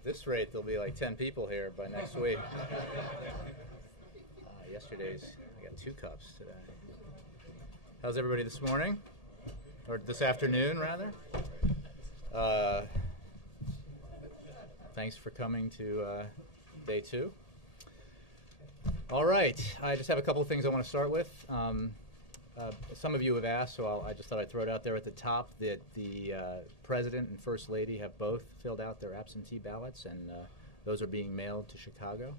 At this rate, there'll be like 10 people here by next week. I got 2 cups today. How's everybody this morning? Or this afternoon, rather? Thanks for coming to day 2. All right, I just have a couple of things I want to start with. Some of you have asked, so I just thought I'd throw it out there at the top that the President and First Lady have both filled out their absentee ballots, and those are being mailed to Chicago.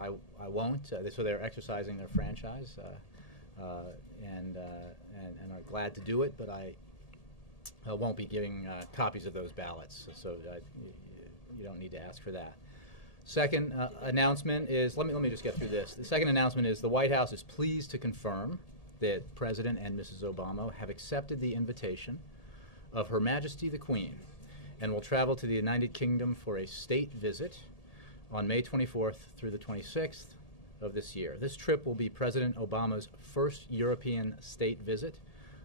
I won't, so they're exercising their franchise and are glad to do it, but I won't be giving copies of those ballots, so you don't need to ask for that. Second announcement is, let me just get through this. The second announcement is the White House is pleased to confirm that President and Mrs. Obama have accepted the invitation of Her Majesty the Queen and will travel to the United Kingdom for a state visit on May 24th through the 26th of this year. This trip will be President Obama's first European state visit,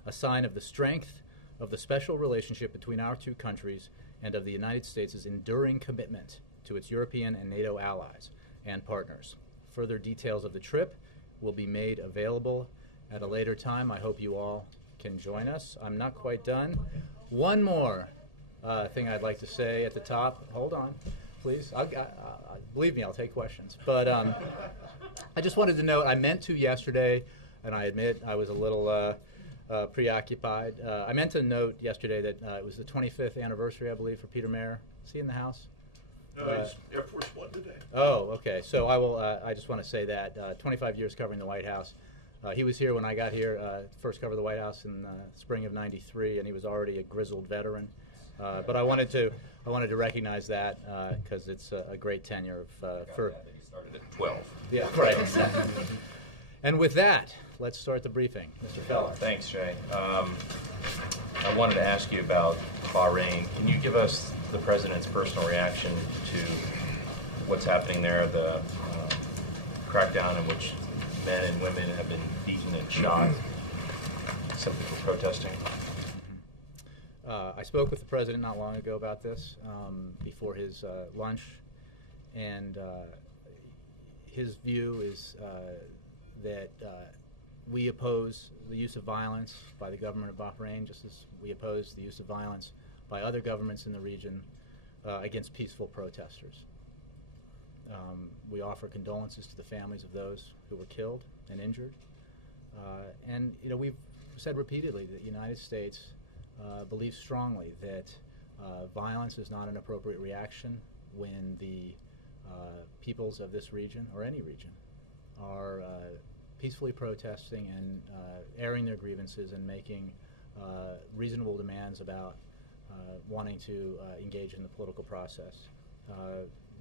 a sign of the strength of the special relationship between our two countries and of the United States' enduring commitment to its European and NATO allies and partners. Further details of the trip will be made available at a later time. I hope you all can join us. I'm not quite done. One more thing I'd like to say at the top. Hold on, please. Believe me, I'll take questions. But I just wanted to note, I meant to yesterday, and I admit I was a little preoccupied. I meant to note yesterday that it was the 25th anniversary, I believe, for Peter Mayer. Is he in the house? No, he's Air Force One today. Oh, okay. So I just want to say that 25 years covering the White House. He was here when I got here, first covered the White House in spring of '93, and he was already a grizzled veteran. But I wanted to recognize that because it's a great tenure for. He started at 12. Yeah, right. And with that, let's start the briefing, Mr. Feller. Thanks, Jay. I wanted to ask you about Bahrain. Can you give us the President's personal reaction to what's happening there, the crackdown in which men and women have been beaten and shot simply for protesting? I spoke with the President not long ago about this before his lunch, and his view is that we oppose the use of violence by the government of Bahrain, just as we oppose the use of violence by other governments in the region against peaceful protesters. We offer condolences to the families of those who were killed and injured. And we've said repeatedly that the United States believes strongly that violence is not an appropriate reaction when the peoples of this region, or any region, are peacefully protesting and airing their grievances and making reasonable demands about wanting to engage in the political process.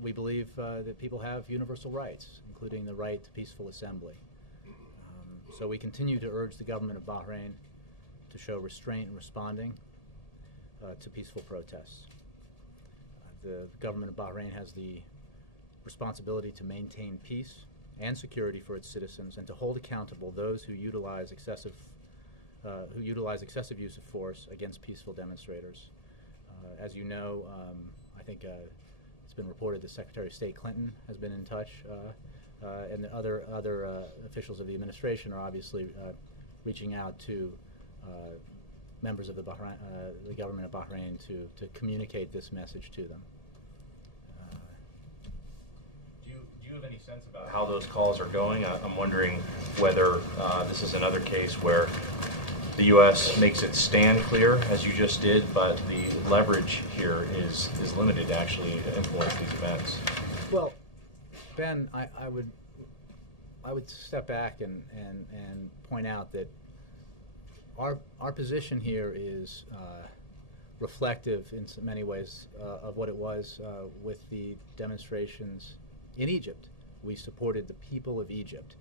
We believe that people have universal rights, including the right to peaceful assembly. So we continue to urge the government of Bahrain to show restraint in responding to peaceful protests. The government of Bahrain has the responsibility to maintain peace and security for its citizens and to hold accountable those who utilize excessive use of force against peaceful demonstrators. As you know, I think it's been reported that Secretary of State Clinton has been in touch, and the other officials of the administration are obviously reaching out to members of the government of Bahrain to communicate this message to them. Do you have any sense about how those calls are going? I'm wondering whether this is another case where the U.S. makes its stand clear, as you just did, but the leverage here is limited to actually influence these events. Well, Ben, I would step back and point out that our position here is reflective in so many ways of what it was with the demonstrations in Egypt. We supported the people of Egypt.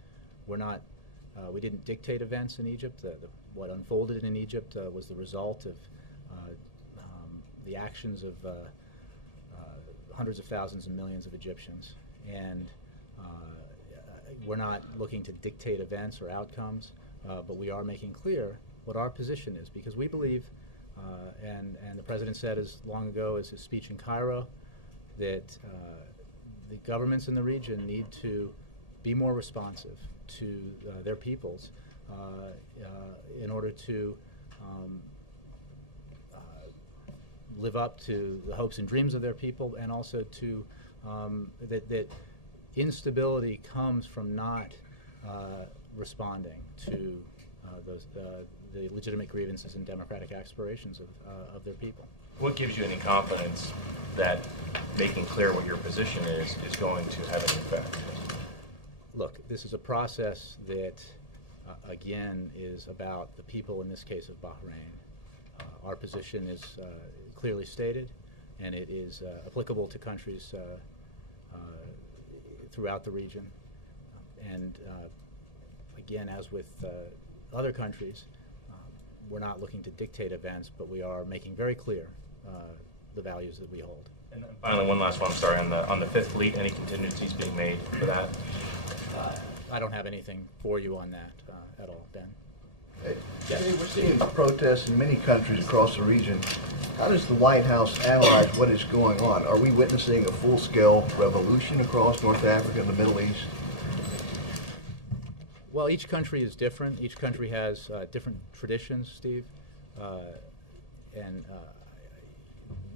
We didn't dictate events in Egypt. What unfolded in Egypt was the result of the actions of hundreds of thousands and millions of Egyptians. And we're not looking to dictate events or outcomes, but we are making clear what our position is, because we believe, and the President said as long ago as his speech in Cairo, that the governments in the region need to be more responsive to their peoples in order to live up to the hopes and dreams of their people, and also to that instability comes from not responding to the legitimate grievances and democratic aspirations of their people. What gives you any confidence that making clear what your position is going to have an effect? Look, this is a process that, again, is about the people, in this case of Bahrain. Our position is clearly stated, and it is applicable to countries throughout the region. And again, as with other countries, we're not looking to dictate events, but we are making very clear the values that we hold. And then finally, one last one. I'm sorry. On the Fifth Fleet, any contingencies being made for that? I don't have anything for you on that at all, Ben. Hey, Yes. we're seeing protests in many countries across the region. How does the White House analyze what is going on? Are we witnessing a full-scale revolution across North Africa and the Middle East? Well, each country is different. Each country has different traditions, Steve. And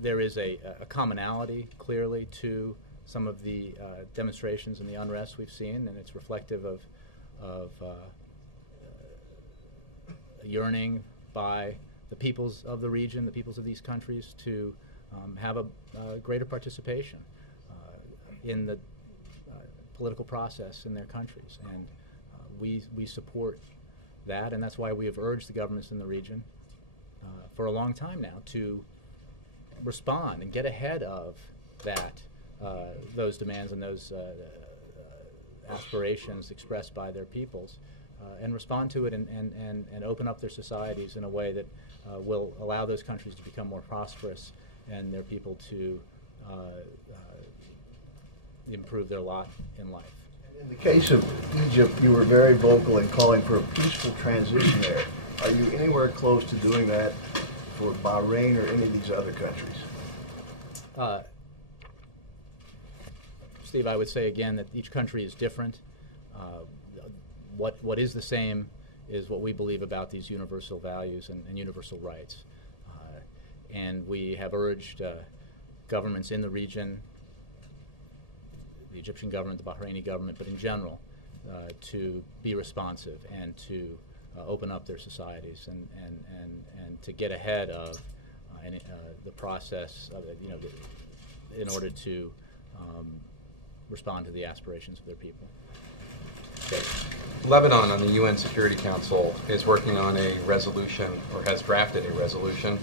there is a commonality, clearly, to some of the demonstrations and the unrest we've seen, and it's reflective of a yearning by the peoples of the region, the peoples of these countries, to have a greater participation in the political process in their countries. And we support that, and that's why we have urged the governments in the region for a long time now to respond and get ahead of that, those demands and those aspirations expressed by their peoples, and respond to it and open up their societies in a way that will allow those countries to become more prosperous and their people to improve their lot in life. In the case of Egypt, you were very vocal in calling for a peaceful transition there. Are you anywhere close to doing that for Bahrain or any of these other countries? Steve, I would say again that each country is different. What is the same is what we believe about these universal values and universal rights. And we have urged governments in the region, the Egyptian government, the Bahraini government, but in general, to be responsive and to open up their societies and to get ahead of the process of it, in order to respond to the aspirations of their people. Okay. Lebanon on the UN Security Council is working on a resolution, or has drafted a resolution,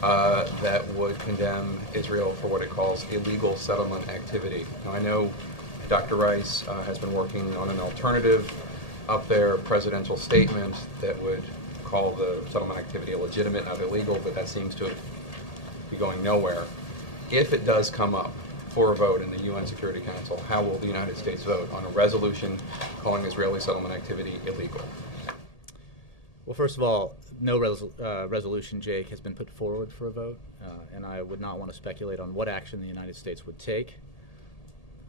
that would condemn Israel for what it calls illegal settlement activity. Now, I know Dr. Rice has been working on an alternative up there, presidential statement that would call the settlement activity illegitimate, not illegal, but that seems to be going nowhere. If it does come up for a vote in the UN Security Council, how will the United States vote on a resolution calling Israeli settlement activity illegal? Well, first of all, no resolution, Jake, has been put forward for a vote, and I would not want to speculate on what action the United States would take,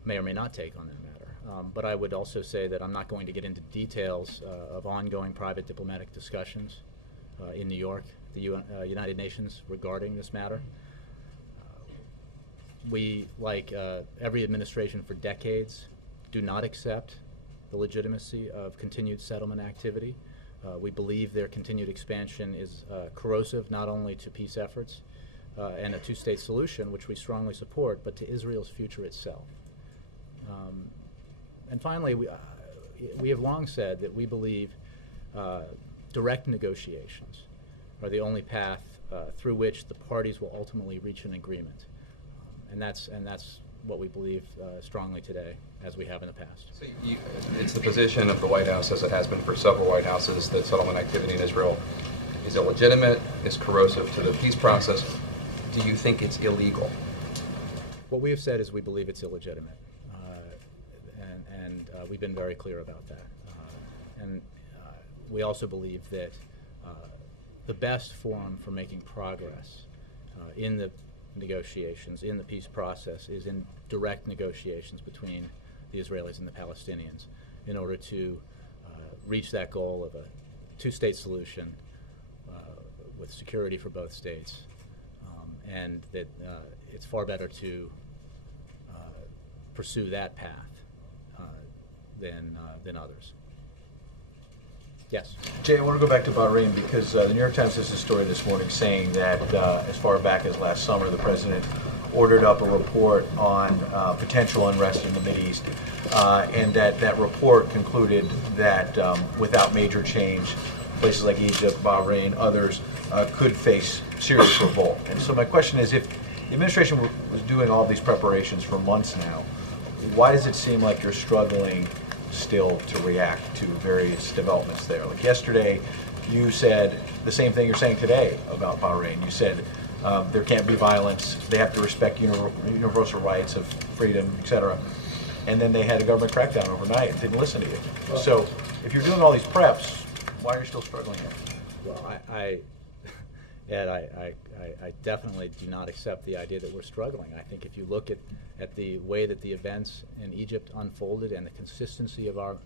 may or may not take on that matter. But I would also say that I'm not going to get into details of ongoing private diplomatic discussions in New York, the United Nations, regarding this matter. We, like every administration for decades, do not accept the legitimacy of continued settlement activity. We believe their continued expansion is corrosive not only to peace efforts and a two-state solution, which we strongly support, but to Israel's future itself. And finally, we have long said that we believe direct negotiations are the only path through which the parties will ultimately reach an agreement. And that's what we believe strongly today, as we have in the past. So it's the position of the White House, as it has been for several White Houses, that settlement activity in Israel is illegitimate, is corrosive to the peace process. Do you think it's illegal? What we have said is we believe it's illegitimate, and we've been very clear about that. And we also believe that the best forum for making progress in the negotiations in the peace process is in direct negotiations between the Israelis and the Palestinians in order to reach that goal of a two-state solution with security for both states, and that it's far better to pursue that path than others. Yes. Jay, I want to go back to Bahrain because the New York Times has a story this morning saying that as far back as last summer, the president ordered up a report on potential unrest in the Mideast, and that report concluded that without major change, places like Egypt, Bahrain, others could face serious revolt. And so my question is, if the administration was doing all these preparations for months now, why does it seem like you're struggling still to react to various developments there? Like yesterday, you said the same thing you're saying today about Bahrain. You said there can't be violence, they have to respect universal rights of freedom, etc. And then they had a government crackdown overnight and didn't listen to you. So if you're doing all these preps, why are you still struggling here? Well, Ed, I definitely do not accept the idea that we're struggling. I think if you look at the way that the events in Egypt unfolded and the consistency of our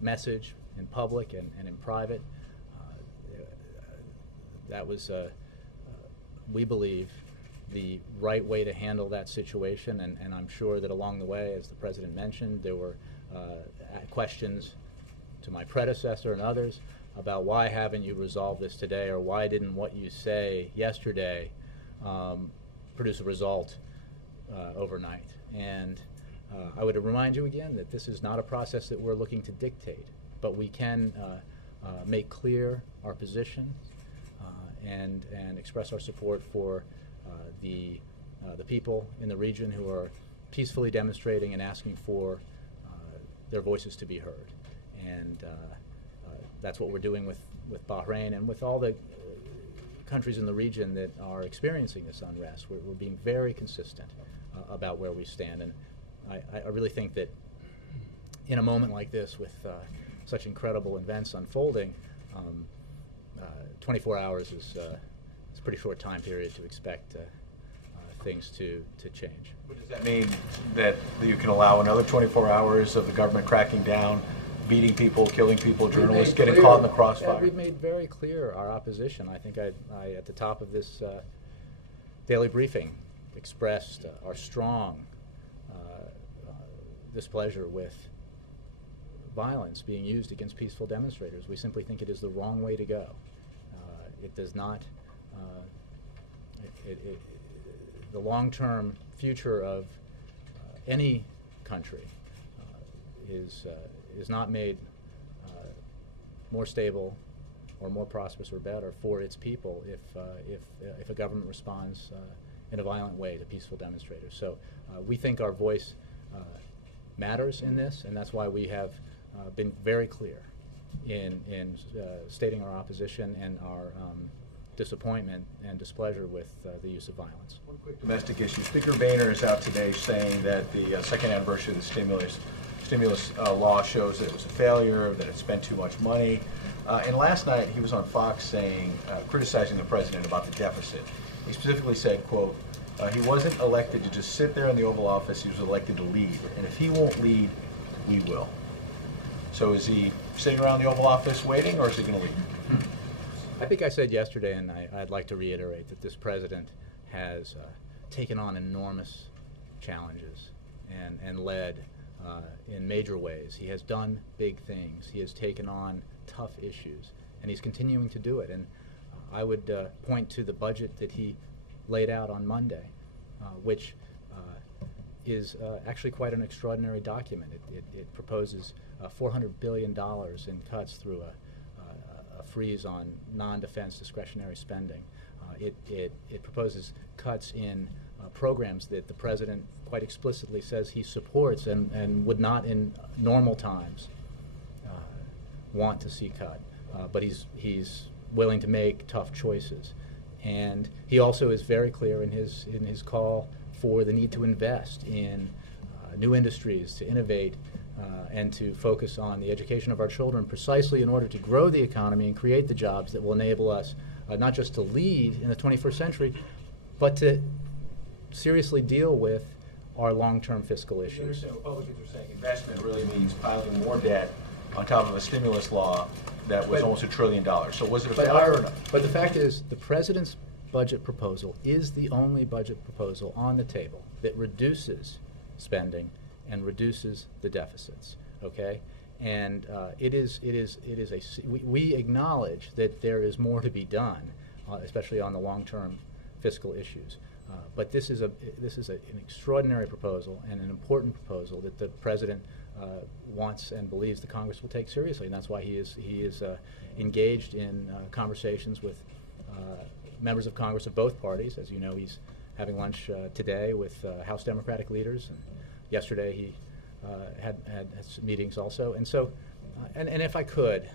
message in public and in private, that was, we believe, the right way to handle that situation. And I'm sure that along the way, as the President mentioned, there were questions to my predecessor and others about why haven't you resolved this today, or why didn't what you say yesterday produce a result overnight. And I would remind you again that this is not a process that we're looking to dictate, but we can make clear our position and express our support for the people in the region who are peacefully demonstrating and asking for their voices to be heard. And that's what we're doing with Bahrain and with all the countries in the region that are experiencing this unrest. We're being very consistent about where we stand. And I really think that in a moment like this, with such incredible events unfolding, 24 hours is a pretty short time period to expect things to change. But does that mean that you can allow another 24 hours of the government cracking down, beating people, killing people, journalists getting caught in the crossfire? Yeah, we've made very clear our opposition. I think I at the top of this daily briefing, expressed our strong displeasure with violence being used against peaceful demonstrators. We simply think it is the wrong way to go. It does not, the long-term future of any country is not made more stable or more prosperous or better for its people if a government responds in a violent way to peaceful demonstrators. So we think our voice matters in this, and that's why we have been very clear in stating our opposition and our disappointment and displeasure with the use of violence. One quick domestic issue. Speaker Boehner is out today saying that the second anniversary of the stimulus law shows that it was a failure, that it spent too much money. And last night he was on Fox saying, criticizing the president about the deficit. He specifically said, quote, he wasn't elected to just sit there in the Oval Office, he was elected to lead. And if he won't lead, we will. So is he sitting around the Oval Office waiting, or is he going to lead? I think I said yesterday, and I'd like to reiterate, that this president has taken on enormous challenges and led in major ways. He has done big things. He has taken on tough issues, and he's continuing to do it. And I would point to the budget that he laid out on Monday, which is actually quite an extraordinary document. It proposes $400 billion in cuts through a freeze on non-defense discretionary spending. It proposes cuts in programs that the president quite explicitly says he supports and would not in normal times want to see cut. But he's willing to make tough choices. And he also is very clear in his call for the need to invest in new industries, to innovate, and to focus on the education of our children, precisely in order to grow the economy and create the jobs that will enable us not just to lead in the 21st century, but to seriously deal with our long-term fiscal issues. Republicans are saying investment really means piling more debt on top of a stimulus law that was almost $1 trillion. So was it a failure or not? But the fact is, the president's budget proposal is the only budget proposal on the table that reduces spending and reduces the deficits. Okay, and we acknowledge that there is more to be done, especially on the long-term fiscal issues. But this is an extraordinary proposal and an important proposal that the president wants and believes the Congress will take seriously, and that's why he is engaged in conversations with members of Congress of both parties. As you know, he's having lunch today with House Democratic leaders, and yesterday he had meetings also. And so, and if I could,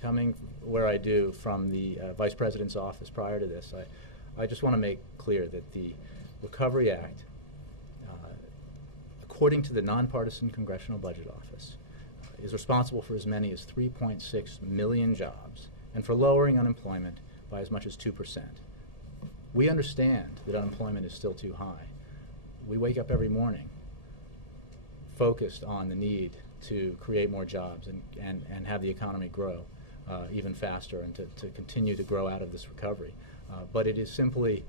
coming where I do from the Vice President's office prior to this, I just want to make clear that the Recovery Act, according to the Nonpartisan Congressional Budget Office, is responsible for as many as 3.6 million jobs and for lowering unemployment by as much as 2%. We understand that unemployment is still too high. We wake up every morning focused on the need to create more jobs and have the economy grow even faster and to continue to grow out of this recovery. But it is simply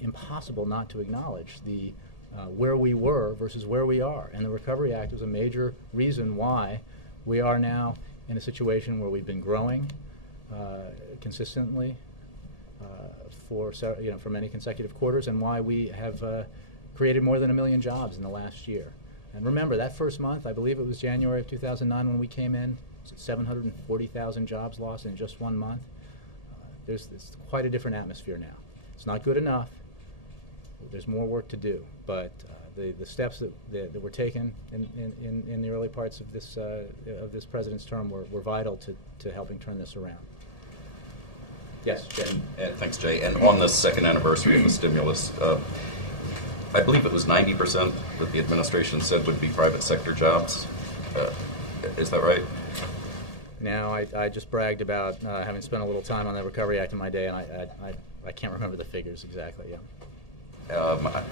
impossible not to acknowledge the where we were versus where we are. And the Recovery Act was a major reason why we are now in a situation where we've been growing consistently for many consecutive quarters, and why we have created more than 1 million jobs in the last year. And remember, that first month, I believe it was January of 2009 when we came in, 740,000 jobs lost in just 1 month. There's quite a different atmosphere now. It's not good enough. There's more work to do, but the steps that were taken in the early parts of this president's term were vital to helping turn this around. Yes, Jay. Thanks, Jay. And on the second anniversary of the stimulus, I believe it was 90% that the administration said would be private sector jobs. Is that right? Now, I just bragged about having spent a little time on the Recovery Act in my day, and I can't remember the figures exactly. Yeah.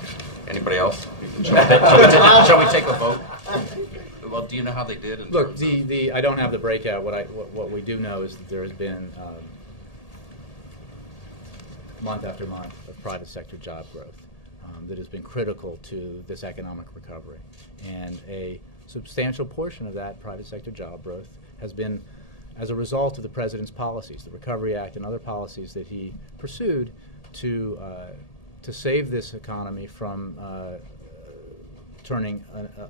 Anybody else? Shall we take a vote? Well, do you know how they did? Look, I don't have the breakout. What we do know is that there has been month after month of private sector job growth that has been critical to this economic recovery, and a substantial portion of that private sector job growth has been as a result of the president's policies, the Recovery Act and other policies that he pursued to save this economy from turning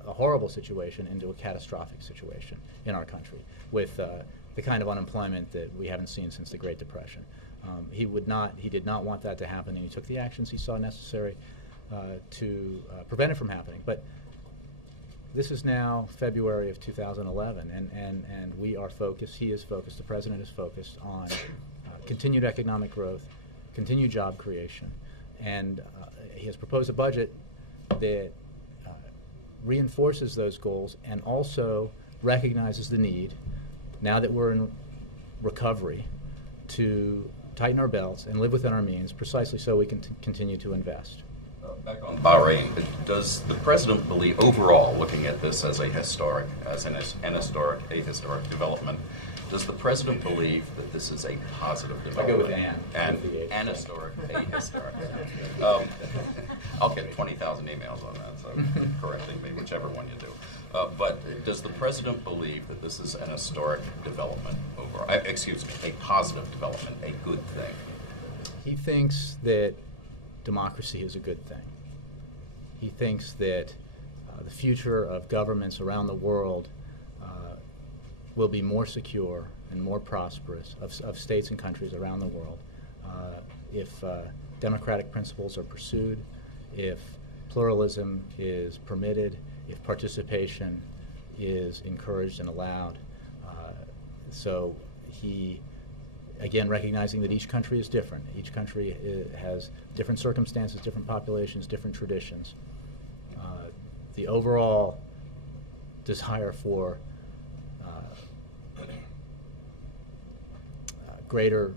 a horrible situation into a catastrophic situation in our country with the kind of unemployment that we haven't seen since the Great Depression. He did not want that to happen, and he took the actions he saw necessary to prevent it from happening. But this is now February of 2011, and we are focused, he is focused, the president is focused on continued economic growth, continued job creation, and he has proposed a budget that reinforces those goals and also recognizes the need, now that we're in recovery, to tighten our belts and live within our means precisely so we can continue to invest. Back on Bahrain, does the president believe, overall, looking at this as an historic development, does the president believe that this is a positive development? I go with Ann. An historic, ahistoric. I'll get 20,000 emails on that, so correcting me, whichever one you do. But does the president believe that this is an historic development a positive development, a good thing? He thinks that democracy is a good thing. He thinks that the future of governments around the world will be more secure and more prosperous, of states and countries around the world, if democratic principles are pursued, if pluralism is permitted, if participation is encouraged and allowed. So he, again, recognizing that each country is different. Each country has different circumstances, different populations, different traditions. The overall desire for greater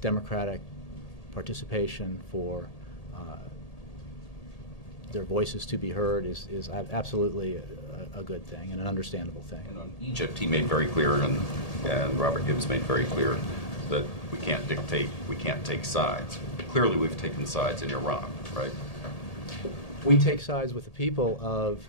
democratic participation, for their voices to be heard is absolutely a good thing and an understandable thing. And on Egypt, he made very clear, and Robert Gibbs made very clear, that we can't dictate, we can't take sides. Clearly, we've taken sides in Iran, right? We take sides with the people of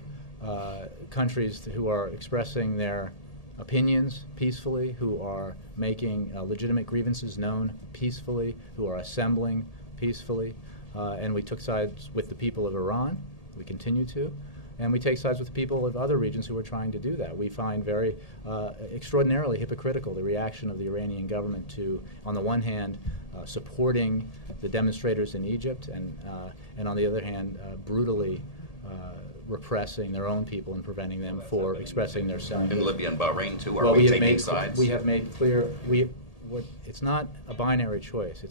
countries who are expressing their opinions peacefully, who are making legitimate grievances known peacefully, who are assembling peacefully. And we took sides with the people of Iran. We continue to. And we take sides with the people of other regions who are trying to do that. We find very extraordinarily hypocritical the reaction of the Iranian government to, on the one hand, supporting the demonstrators in Egypt, and on the other hand, brutally repressing their own people and preventing them for expressing their side. In Libya and Bahrain, too, are we taking sides? We have made clear, it's not a binary choice.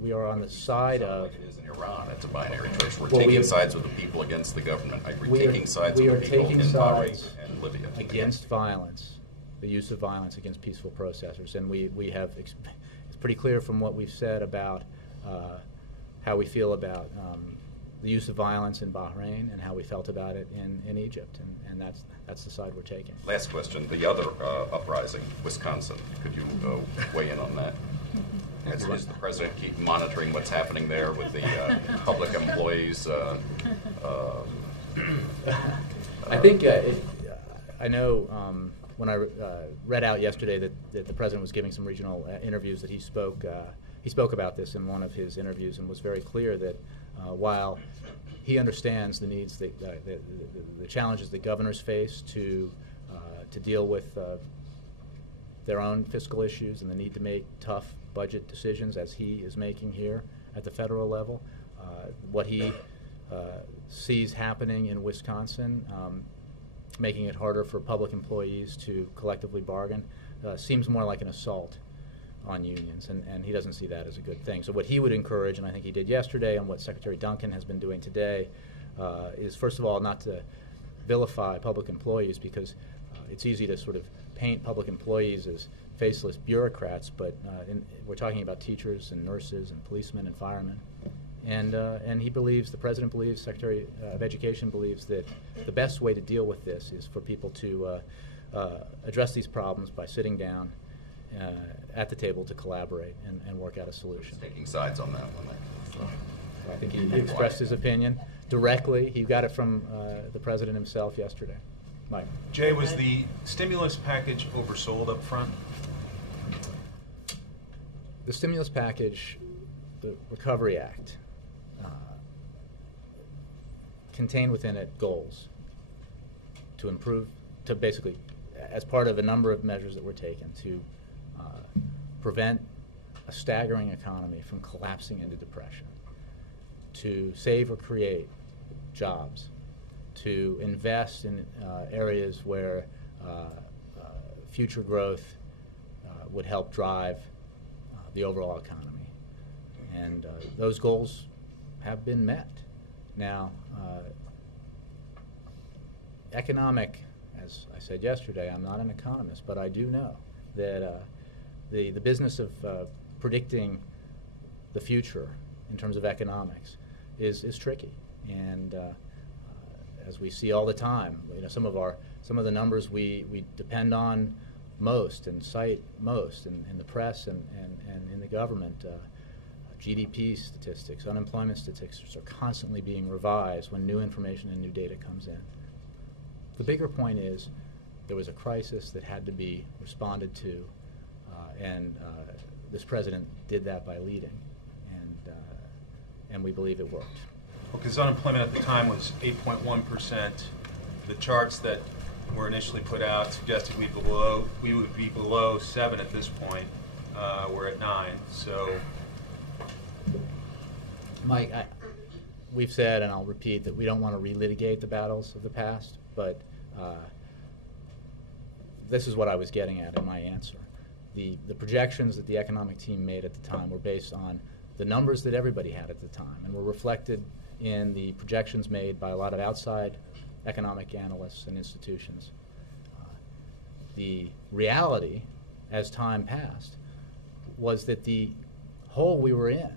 We are on the side of... Like it is in Iran, it's a binary choice. We're taking sides with the people against the government. We're taking sides with the people in Bahrain and Libya. Against violence, the use of violence against peaceful protesters. And we have, it's pretty clear from what we've said about how we feel about the use of violence in Bahrain and how we felt about it in Egypt. And that's the side we're taking. Last question, the other uprising, Wisconsin. Could you weigh in on that? Is the president keep monitoring what's happening there with the public employees? I think I know when I read out yesterday that the president was giving some regional interviews that he spoke about this in one of his interviews and was very clear that while he understands the needs, the challenges that governors face to deal with their own fiscal issues and the need to make tough budget decisions as he is making here at the federal level. What he sees happening in Wisconsin, making it harder for public employees to collectively bargain, seems more like an assault on unions, and he doesn't see that as a good thing. So what he would encourage, and I think he did yesterday, and what Secretary Duncan has been doing today, is first of all not to vilify public employees, because it's easy to sort of paint public employees as faceless bureaucrats, but we're talking about teachers and nurses and policemen and firemen. And he believes, the president believes, Secretary of Education believes that the best way to deal with this is for people to address these problems by sitting down at the table to collaborate and work out a solution. Taking sides on that one. I think he expressed his opinion directly. He got it from the president himself yesterday. Mike. Jay, was the stimulus package oversold up front? The stimulus package, the Recovery Act, contained within it goals to improve, to basically, as part of a number of measures that were taken to prevent a staggering economy from collapsing into depression, to save or create jobs, to invest in areas where future growth would help drive the overall economy. And those goals have been met. Now, economic, as I said yesterday, I'm not an economist, but I do know that the business of predicting the future in terms of economics is tricky. And as we see all the time, some of the numbers we depend on most and cite most in the press and in the government, GDP statistics, unemployment statistics are constantly being revised when new information and new data comes in. The bigger point is there was a crisis that had to be responded to, and this president did that by leading, and we believe it worked. Well, because unemployment at the time was 8.1%. The charts that were initially put out suggested we would be below 7 at this point. We're at 9. So, Mike, we've said, and I'll repeat, that we don't want to relitigate the battles of the past, but this is what I was getting at in my answer. The projections that the economic team made at the time were based on the numbers that everybody had at the time and were reflected in the projections made by a lot of outside economic analysts and institutions. The reality, as time passed, was that the hole we were in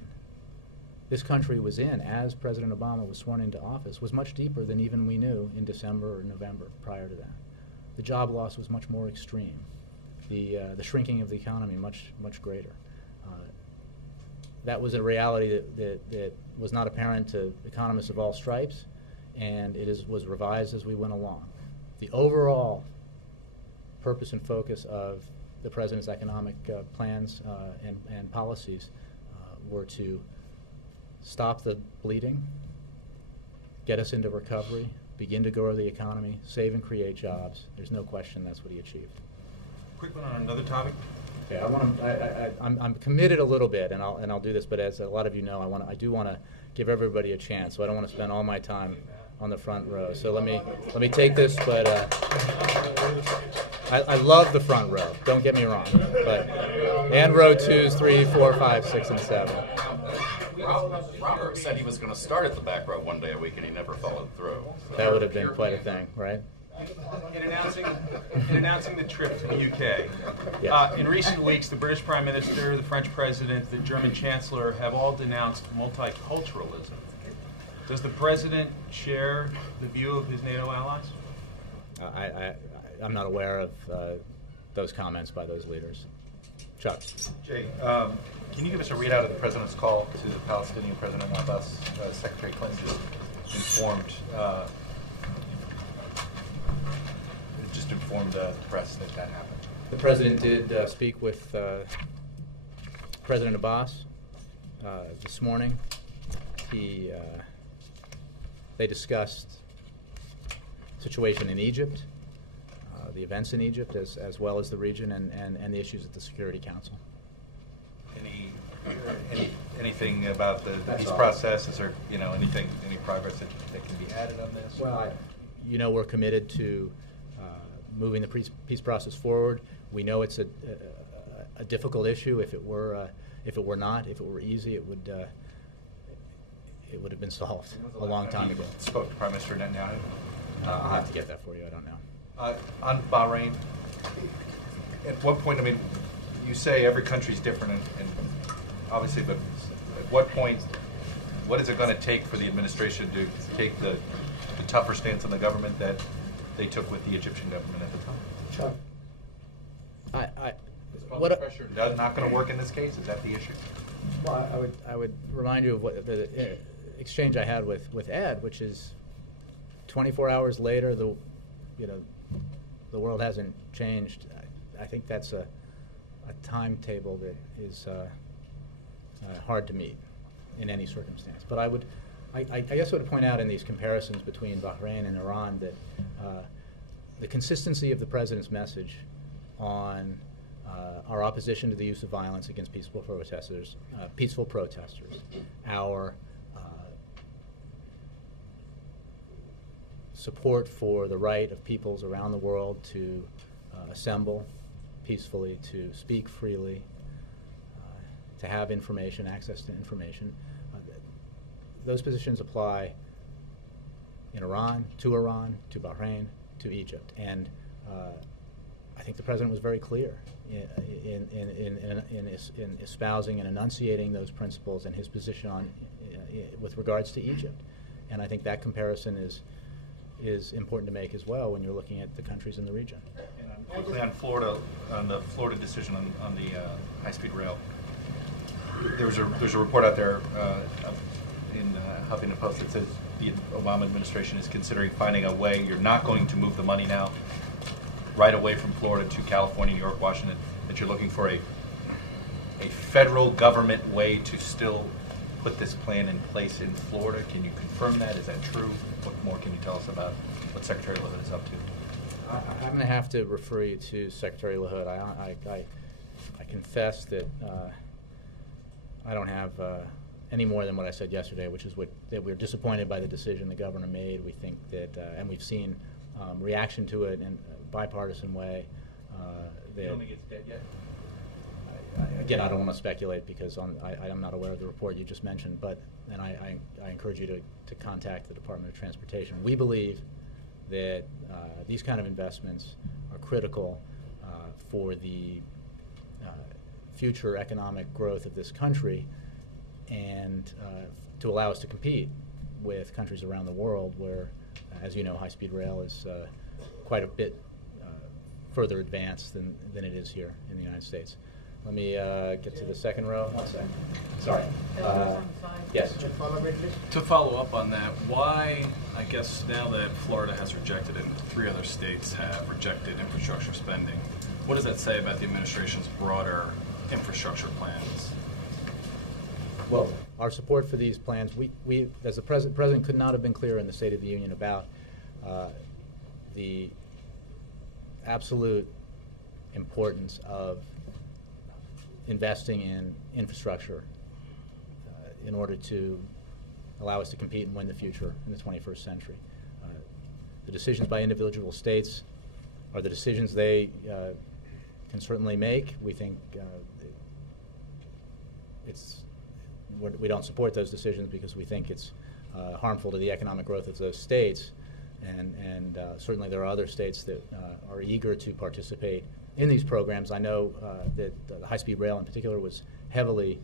this country was in as President Obama was sworn into office was much deeper than even we knew in December or November prior to that. The job loss was much more extreme. The shrinking of the economy much greater. That was a reality that was not apparent to economists of all stripes, and was revised as we went along. The overall purpose and focus of the President's economic plans and policies were to stop the bleeding, get us into recovery, begin to grow the economy, save and create jobs. There's no question that's what he achieved. Quick one on another topic. Okay, I'm committed a little bit, and I'll do this. But as a lot of you know, I do want to give everybody a chance. So I don't want to spend all my time on the front row. So let me take this. But I love the front row. Don't get me wrong. But and row 2s, 3, 4, 5, 6, and 7. Robert said he was going to start at the back row one day a week, and he never followed through. So. That would have been quite a thing, right? In announcing the trip to the UK, Yes. in recent weeks, the British Prime Minister, the French President, the German Chancellor have all denounced multiculturalism. Does the President share the view of his NATO allies? I'm not aware of those comments by those leaders. Chuck. Jay, can you give us a readout of the President's call to the Palestinian President Abbas? Secretary Clinton just informed the press that happened. The President did speak with President Abbas this morning. They discussed the situation in Egypt, the events in Egypt, as well as the region and the issues at the Security Council. Anything about the peace process? Is there any progress that can be added on this? Well, we're committed to moving the peace process forward. We know it's a difficult issue. If it were easy, it would have been solved a long time ago. Spoke to Prime Minister Netanyahu. I'll have to get that for you. I don't know. On Bahrain, at what point? I mean, you say every country's different, and obviously, but at what point? What is it going to take for the administration to take the tougher stance on the government that they took with the Egyptian government at the time? What pressure not going to work in this case? Is that the issue? Well, I would remind you of what the exchange I had with Ed, which is 24 hours later, the world hasn't changed. I think that's a timetable that is hard to meet in any circumstance. But I guess I would point out in these comparisons between Bahrain and Iran that the consistency of the President's message on our opposition to the use of violence against peaceful protesters, our support for the right of peoples around the world to assemble peacefully, to speak freely, to have information, access to information. Those positions apply in Iran, to Bahrain, to Egypt. And I think the President was very clear in espousing and enunciating those principles and his position on with regards to Egypt. And I think that comparison is important to make as well when you're looking at the countries in the region. And quickly on Florida, on the Florida decision on the high-speed rail, there's a report out there in Huffington Post that says the Obama administration is considering finding a way. You're not going to move the money now right away from Florida to California, New York, Washington, that you're looking for a federal government way to still put this plan in place in Florida. Can you confirm that? Is that true? What more can you tell us about what Secretary LaHood is up to? I'm going to have to refer you to Secretary LaHood. I confess that I don't have any more than what I said yesterday, which is that we're disappointed by the decision the governor made. We think that, and we've seen reaction to it in a bipartisan way. You don't think it's dead yet? Again, I don't want to speculate because I'm not aware of the report you just mentioned, and I encourage you to contact the Department of Transportation. We believe that these kind of investments are critical for the future economic growth of this country, and to allow us to compete with countries around the world where, as you know, high-speed rail is quite a bit further advanced than it is here in the United States. Let me get to the second row. One second. Sorry. Yes. To follow up on that, why, I guess now that Florida has rejected it and 3 other states have rejected infrastructure spending, what does that say about the administration's broader infrastructure plans? Well, our support for these plans, we as the president could not have been clearer in the State of the Union about the absolute importance of investing in infrastructure in order to allow us to compete and win the future in the 21st century. The decisions by individual states are the decisions they can certainly make. We think we don't support those decisions because we think it's harmful to the economic growth of those states, and certainly there are other states that are eager to participate in these programs. I know that the high-speed rail in particular was heavily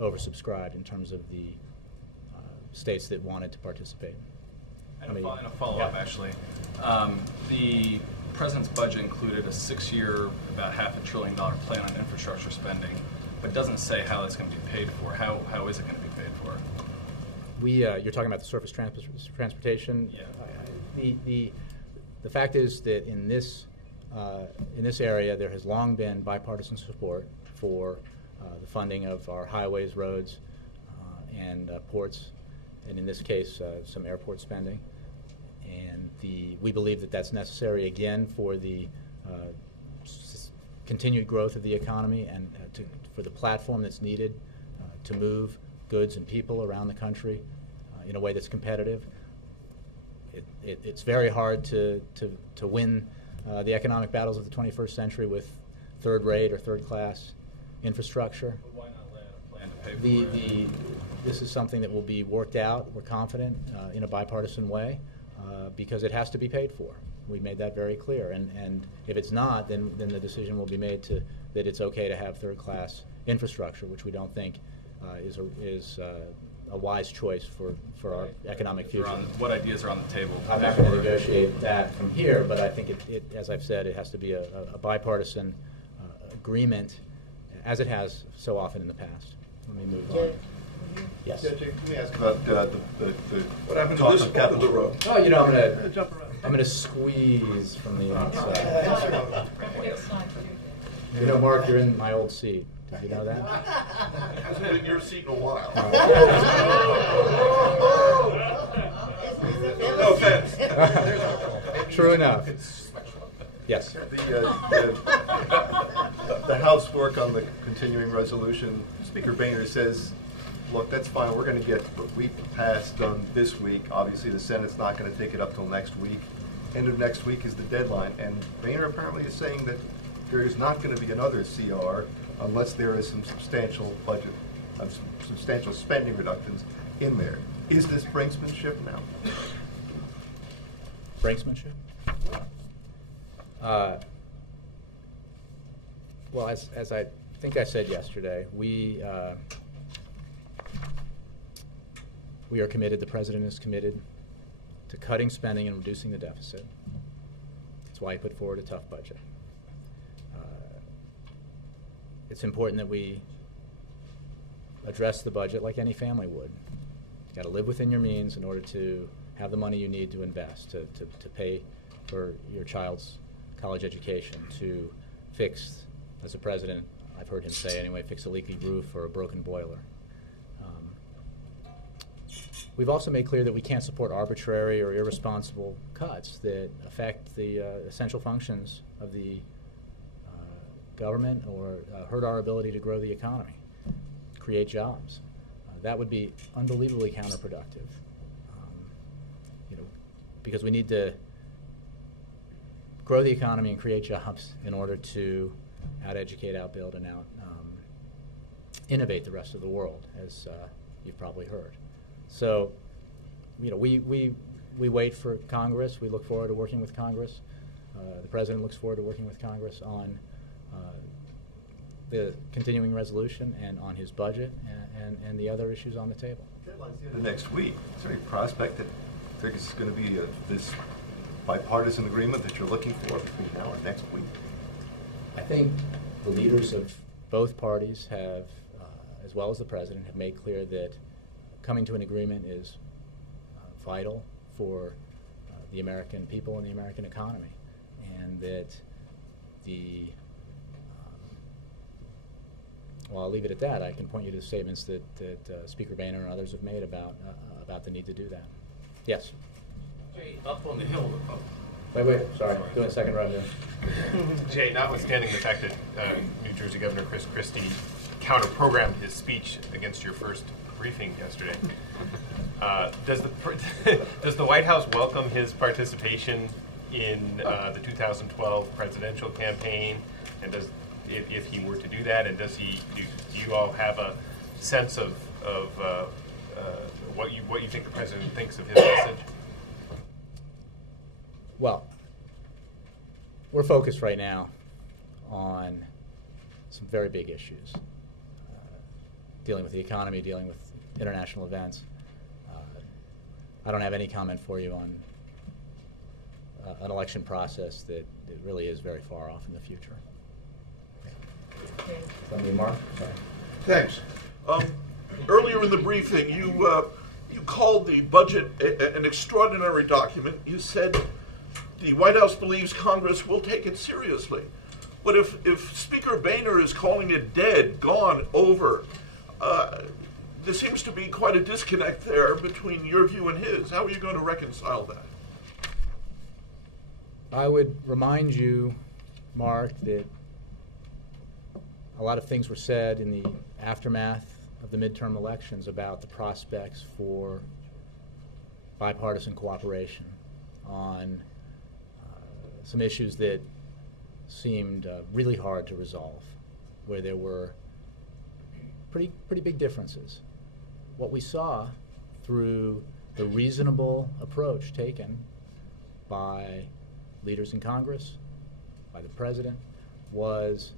oversubscribed in terms of the states that wanted to participate. And a follow-up, yeah. actually. The president's budget included a 6-year, about $500 billion plan on infrastructure spending, but doesn't say how that's going to be paid for. How is it going to be paid for? You're talking about the surface transportation. Yeah. The fact is that in this area there has long been bipartisan support for the funding of our highways, roads, and ports, and in this case some airport spending. And we believe that that's necessary again for the continued growth of the economy and for the platform that's needed to move goods and people around the country in a way that's competitive. It's very hard to win the economic battles of the 21st century with third-rate or third-class infrastructure. But why not lay out a plan to pay for it? This is something that will be worked out, we're confident, in a bipartisan way, because it has to be paid for. We made that very clear, and if it's not, then the decision will be made that it's okay to have third-class infrastructure, which we don't think is a wise choice for our economic future. What ideas are on the table? I'm not going to negotiate that from here, but I think as I've said, it has to be a bipartisan agreement, as it has so often in the past. Let me move on. Yes. Let me ask about the what happened to this part of the road? Oh, you know, I'm going to squeeze from the outside. You know, Mark, you're in my old seat. Did you know that? I haven't been in your seat in a while. No offense. True enough. Yes. The House work on the continuing resolution, Speaker Boehner says, look, that's fine, we're going to get what we passed done this week. Obviously, the Senate's not going to take it up till next week. End of next week is the deadline, and Boehner apparently is saying that there is not going to be another CR unless there is some substantial budget, substantial spending reductions in there. Is this brinksmanship now? Brinksmanship? Well, as I think I said yesterday, we are committed, the President is committed to cutting spending and reducing the deficit. That's why he put forward a tough budget. It's important that we address the budget like any family would. You've got to live within your means in order to have the money you need to invest, to pay for your child's college education, to fix, as a president, I've heard him say anyway, fix a leaky roof or a broken boiler. We've also made clear that we can't support arbitrary or irresponsible cuts that affect the essential functions of the government or hurt our ability to grow the economy, create jobs. That would be unbelievably counterproductive. Because we need to grow the economy and create jobs in order to out-educate, out-build, and out-innovate the rest of the world, as you've probably heard. So, we wait for Congress. We look forward to working with Congress. The President looks forward to working with Congress on the continuing resolution and on his budget and the other issues on the table. Deadline's the end of next week. Is there any prospect that this is going to be this bipartisan agreement that you're looking for between now and next week? I think the leaders of both parties have, as well as the president, have made clear that coming to an agreement is vital for the American people and the American economy, and that the well, I'll leave it at that. I can point you to the statements that Speaker Boehner and others have made about the need to do that. Yes? Jay, up on the Hill. Wait, sorry. Doing a second row here. Jay, notwithstanding the fact that New Jersey Governor Chris Christie counter-programmed his speech against your first briefing yesterday, does the White House welcome his participation in the 2012 presidential campaign, and does if he were to do that, and do you all have a sense of what you think the president thinks of his message? Well, we're focused right now on some very big issues, dealing with the economy, dealing with international events. I don't have any comment for you on an election process that really is very far off in the future. Let me, Mark. Sorry. Thanks. Earlier in the briefing, you called the budget an extraordinary document. You said the White House believes Congress will take it seriously. But if Speaker Boehner is calling it dead, gone, over, there seems to be quite a disconnect there between your view and his. How are you going to reconcile that? I would remind you, Mark, that a lot of things were said in the aftermath of the midterm elections about the prospects for bipartisan cooperation on some issues that seemed really hard to resolve, where there were pretty big differences. What we saw through the reasonable approach taken by leaders in Congress, by the president, was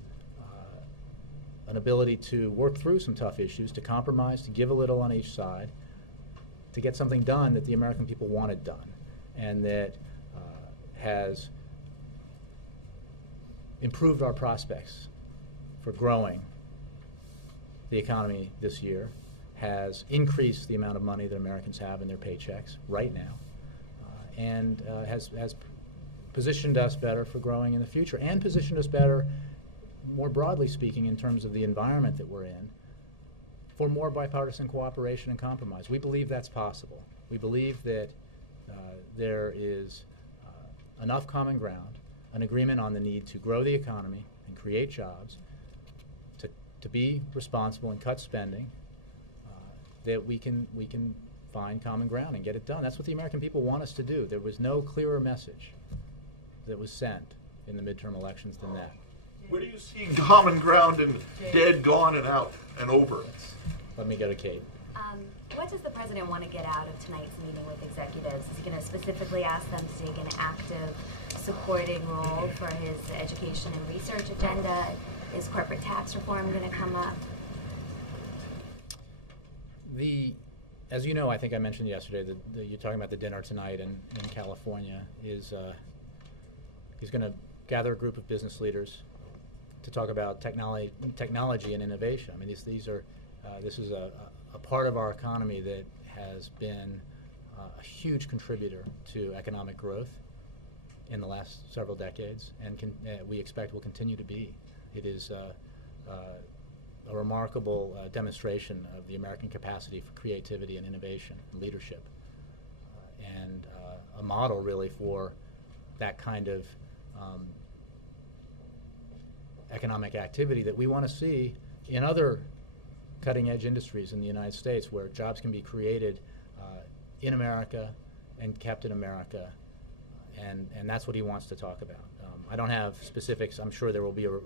an ability to work through some tough issues, to compromise, to give a little on each side, to get something done that the American people wanted done, and that has improved our prospects for growing the economy this year, has increased the amount of money that Americans have in their paychecks right now, and has positioned us better for growing in the future, and positioned us better, more broadly speaking, in terms of the environment that we're in, for more bipartisan cooperation and compromise. We believe that's possible. We believe that there is enough common ground, an agreement on the need to grow the economy and create jobs, to be responsible and cut spending, that we can find common ground and get it done. That's what the American people want us to do. There was no clearer message that was sent in the midterm elections than that. Where do you see common ground and dead, gone, and out, and over? Let me go to Kate. What does the president want to get out of tonight's meeting with executives? Is he going to specifically ask them to take an active supporting role for his education and research agenda? Is corporate tax reform going to come up? As you know, I think I mentioned yesterday that you're talking about the dinner tonight in California. He's going to gather a group of business leaders to talk about technology and innovation. I mean, this is a part of our economy that has been a huge contributor to economic growth in the last several decades, and we expect will continue to be. It is a remarkable demonstration of the American capacity for creativity and innovation and leadership, and a model really for that kind of economic activity that we want to see in other cutting-edge industries in the United States, where jobs can be created in America and kept in America, and that's what he wants to talk about. I don't have specifics. I'm sure there will be a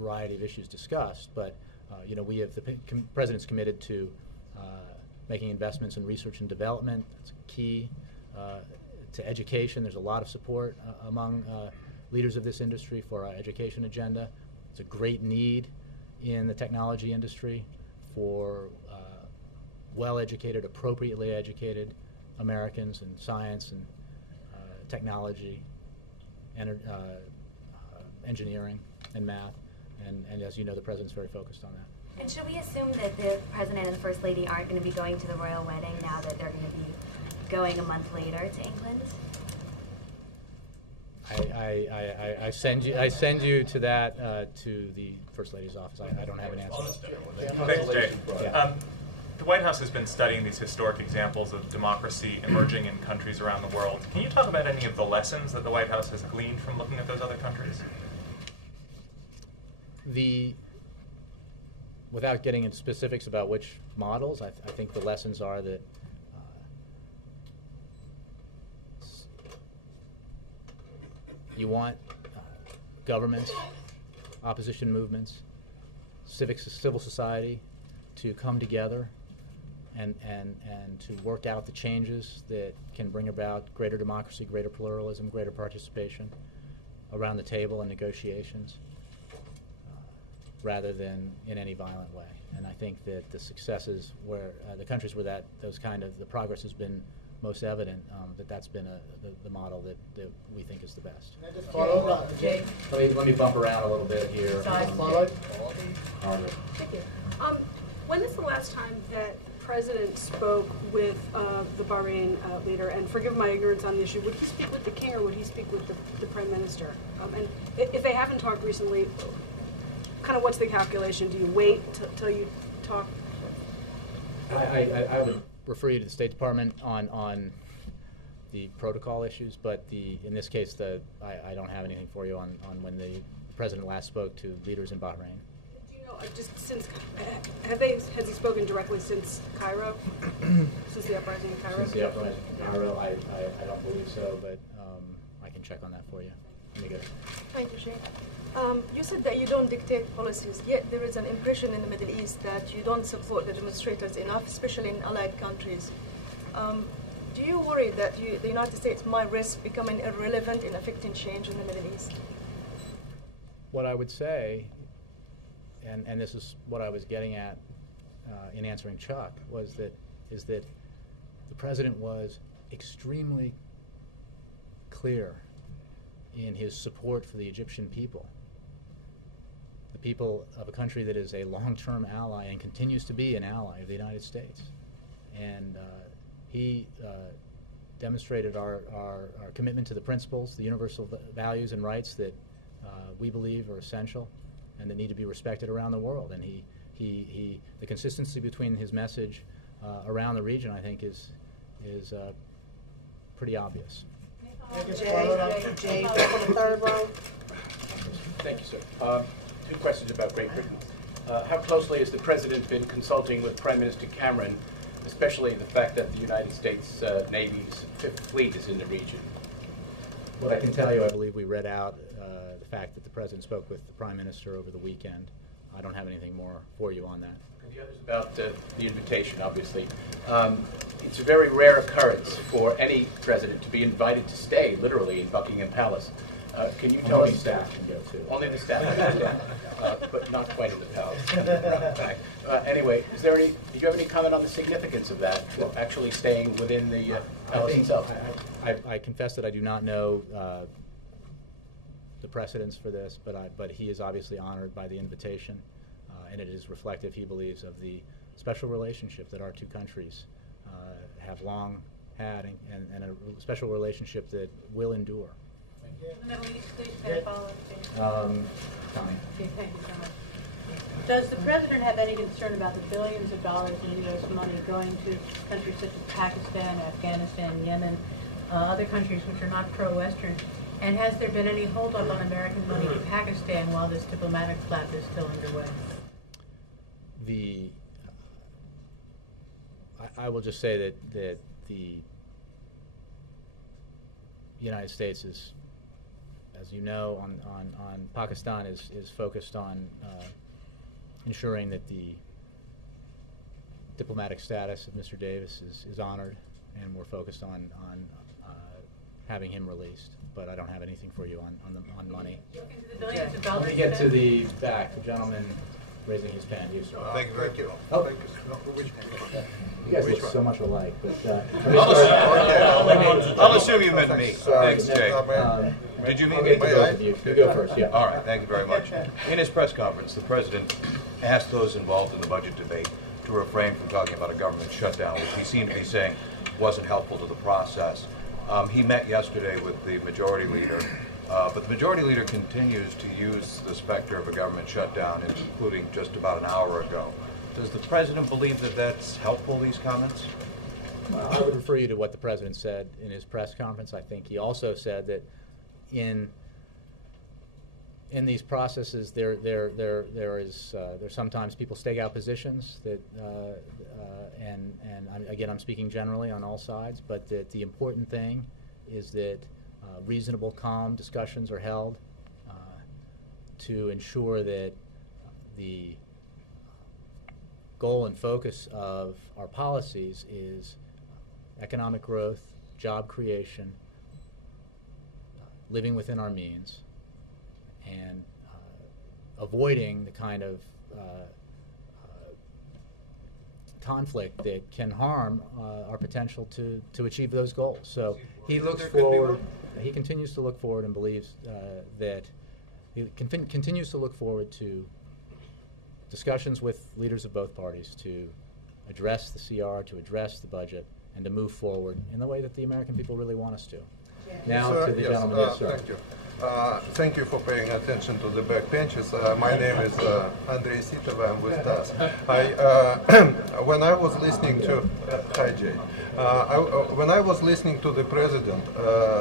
variety of issues discussed, but we have the president's committed to making investments in research and development. That's key to education. There's a lot of support among leaders of this industry for our education agenda. It's a great need in the technology industry for well-educated, appropriately educated Americans in science and technology, engineering, and math. And as you know, the President's very focused on that. And should we assume that the President and the First Lady aren't going to be going to the royal wedding now that they're going to be going a month later to England? I send you to that to the First Lady's office. I don't have an answer. Thanks, Jay. Yeah. The White House has been studying these historic examples of democracy emerging in countries around the world. Can you talk about any of the lessons that the White House has gleaned from looking at those other countries? Without getting into specifics about which models, I think the lessons are that you want governments, opposition movements, civil society to come together and to work out the changes that can bring about greater democracy, greater pluralism, greater participation around the table in negotiations, rather than in any violent way. And I think that the successes where the countries where the progress has been most evident, that's been the model that we think is the best. Jay. Let me bump around a little bit here. Thank you. When is the last time that the President spoke with the Bahrain leader? And forgive my ignorance on the issue, would he speak with the King or would he speak with the Prime Minister? And if they haven't talked recently, kind of what's the calculation? Do you wait till you talk? I would refer you to the State Department on the protocol issues, but in this case, I don't have anything for you on when the President last spoke to leaders in Bahrain. Do you know, just since, has he spoken directly since Cairo? Since the uprising in Cairo? Since the uprising in Cairo, I don't believe so, but I can check on that for you. Let me go. Thank you, Jay. You said that you don't dictate policies, yet there is an impression in the Middle East that you don't support the demonstrators enough, especially in allied countries. Do you worry that the United States might risk becoming irrelevant in affecting change in the Middle East? What I would say, and this is what I was getting at in answering Chuck, is that the President was extremely clear in his support for the Egyptian people, the people of a country that is a long-term ally and continues to be an ally of the United States. And he demonstrated our commitment to the principles, the universal values and rights that we believe are essential and that need to be respected around the world. And the consistency between his message around the region, I think, is pretty obvious. Jay, from the third row. Thank you, sir. Two questions about Great Britain. How closely has the President been consulting with Prime Minister Cameron, especially the fact that the United States Navy's Fifth Fleet is in the region? What I can tell you, I believe we read out the fact that the President spoke with the Prime Minister over the weekend. I don't have anything more for you on that. And the other is about the invitation, obviously. It's a very rare occurrence for any president to be invited to stay, literally, in Buckingham Palace. Can you tell Only us? staff can go to. Only the staff can go to, but not quite in the palace. Anyway, do you have any comment on the significance of that, actually staying within the palace itself? I confess that I do not know the precedents for this, but he is obviously honored by the invitation, and it is reflective, he believes, of the special relationship that our two countries have long had, and a special relationship that will endure. Tommy. Does the President have any concern about the billions of dollars in U.S. money going to countries such as Pakistan, Afghanistan, Yemen, other countries which are not pro-Western? And has there been any holdup on American money to Pakistan while this diplomatic flap is still underway? I will just say that the United States is, as you know, on Pakistan is focused on ensuring that the diplomatic status of Mr. Davis is honored, and we're focused on having him released. But I don't have anything for you on money. The billions of dollars Let me get to the back, the gentleman raising his pen. You Thank you very much. Oh. Thank you. You guys look so much alike, but I'll assume you meant me. Sorry, Thanks, Jay. Did you mean me? You go first, yeah. All right, thank you very much. In his press conference, the president asked those involved in the budget debate to refrain from talking about a government shutdown, which he seemed to be saying wasn't helpful to the process. He met yesterday with the majority leader, but the majority leader continues to use the specter of a government shutdown, including just about an hour ago. Does the president believe that that's helpful, these comments? Well, I would refer you to what the president said in his press conference. I think he also said that in these processes, there's sometimes people stake out positions that, again, I'm speaking generally on all sides, but that the important thing is that reasonable, calm discussions are held to ensure that the goal and focus of our policies is economic growth, job creation, living within our means, and avoiding the kind of conflict that can harm our potential to achieve those goals. So he looks forward. He continues to look forward and believes that he continues to look forward to discussions with leaders of both parties to address the CR, to address the budget, and to move forward in the way that the American people really want us to. Now to the gentleman. Yes, sir. Thank you. Thank you for paying attention to the backbenches. My name is Andrei Sitov. I'm with TASS. When I was listening to hi Jay, when I was listening to the president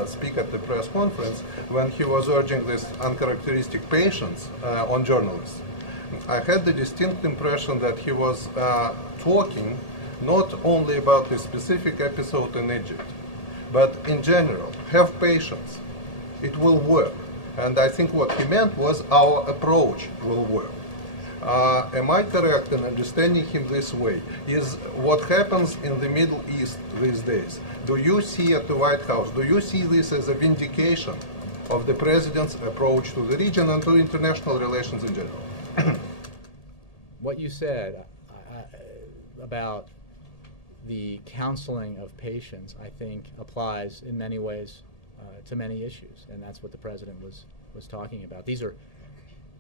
speak at the press conference when he was urging this uncharacteristic patience on journalists, I had the distinct impression that he was talking not only about a specific episode in Egypt, but in general. Have patience. It will work. And I think what he meant was our approach will work. Am I correct in understanding him this way? Is what happens in the Middle East these days, do you see at the White House, do you see this as a vindication of the president's approach to the region and to international relations in general? What you said about the counseling of patients, I think, applies in many ways to many issues, and that's what the president was talking about. These are,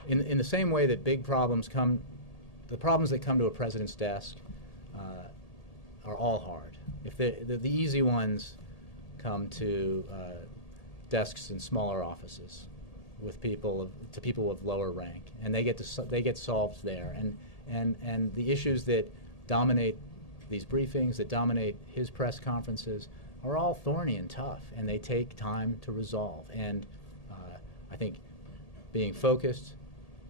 in the same way that big problems come, the problems that come to a president's desk are all hard. If the easy ones come to desks in smaller offices with people of lower rank, and they get solved there. And the issues that dominate these briefings, that dominate his press conferences, are all thorny and tough, and they take time to resolve. And I think being focused,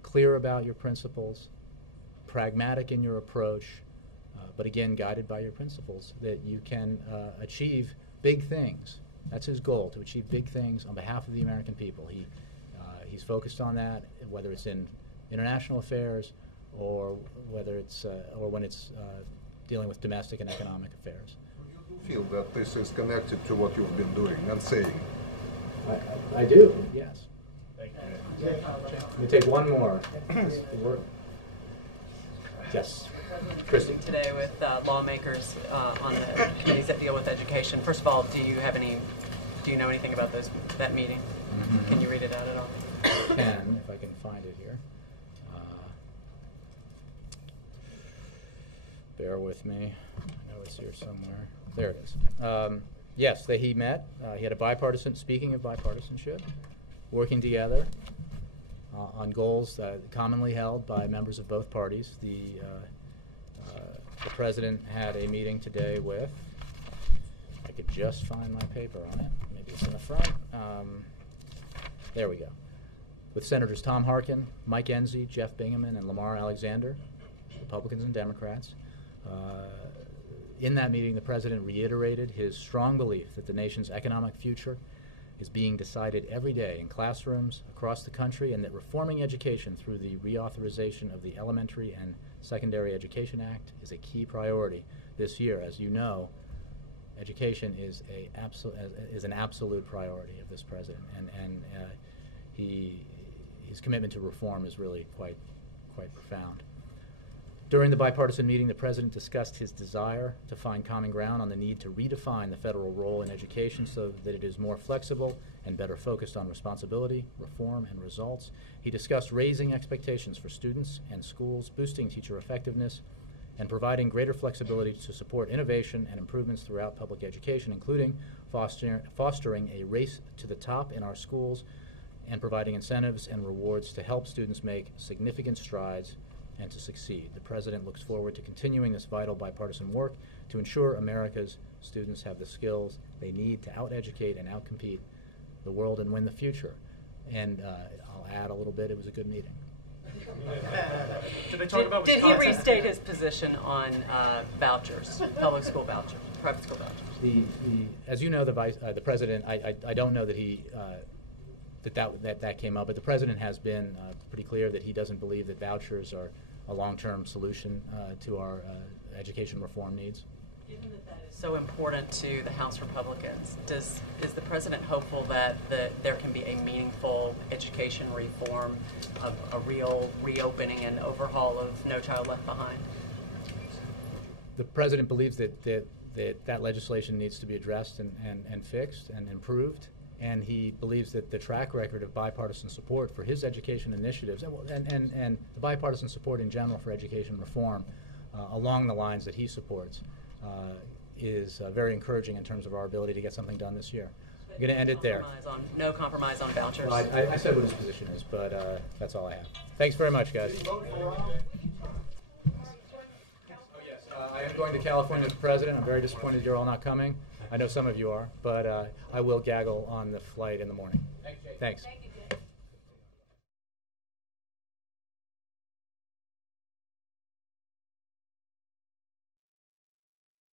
clear about your principles, pragmatic in your approach, but again guided by your principles, that you can achieve big things. That's his goal, to achieve big things on behalf of the American people. He's focused on that, whether it's in international affairs or whether it's or when it's dealing with domestic and economic affairs. You feel that this is connected to what you've been doing and saying? I do, yes. Thank you. Let me take one more. Yes. Christy. Today with lawmakers on the committees that deal with education. First of all, do you know anything about that meeting? Mm-hmm. Can you read it out at all? I can, if I can find it here. Bear with me. I know it's here somewhere. There it is. Yes, he met. He had speaking of bipartisanship, working together on goals commonly held by members of both parties. The president had a meeting today with, I could just find my paper on it. Maybe it's in the front. There we go. With Senators Tom Harkin, Mike Enzi, Jeff Bingaman, and Lamar Alexander, Republicans and Democrats. In that meeting, the president reiterated his strong belief that the nation's economic future is being decided every day in classrooms across the country, and that reforming education through the reauthorization of the Elementary and Secondary Education Act is a key priority this year. As you know, education is an absolute priority of this president, and his commitment to reform is really quite profound. During the bipartisan meeting, the President discussed his desire to find common ground on the need to redefine the federal role in education so that it is more flexible and better focused on responsibility, reform, and results. He discussed raising expectations for students and schools, boosting teacher effectiveness, and providing greater flexibility to support innovation and improvements throughout public education, including fostering a race to the top in our schools and providing incentives and rewards to help students make significant strides and to succeed. The President looks forward to continuing this vital bipartisan work to ensure America's students have the skills they need to out-educate and out-compete the world and win the future. And I'll add a little bit, it was a good meeting. Did he restate his position on vouchers, public school vouchers, private school vouchers? As you know, the President, I don't know that he that came up, but the President has been pretty clear that he doesn't believe that vouchers are a long-term solution to our education reform needs. Given that is so important to the House Republicans, is the President hopeful that there can be a meaningful education reform, a real reopening and overhaul of No Child Left Behind? The President believes that legislation needs to be addressed and fixed and improved. And he believes that the track record of bipartisan support for his education initiatives and the bipartisan support in general for education reform along the lines that he supports is very encouraging in terms of our ability to get something done this year. I'm going to end it there. No compromise on vouchers? Well, I said what his position is, but that's all I have. Thanks very much, guys. I am going to California with the President. I'm very disappointed you're all not coming. I know some of you are, but I will gaggle on the flight in the morning. Thanks. Thank you.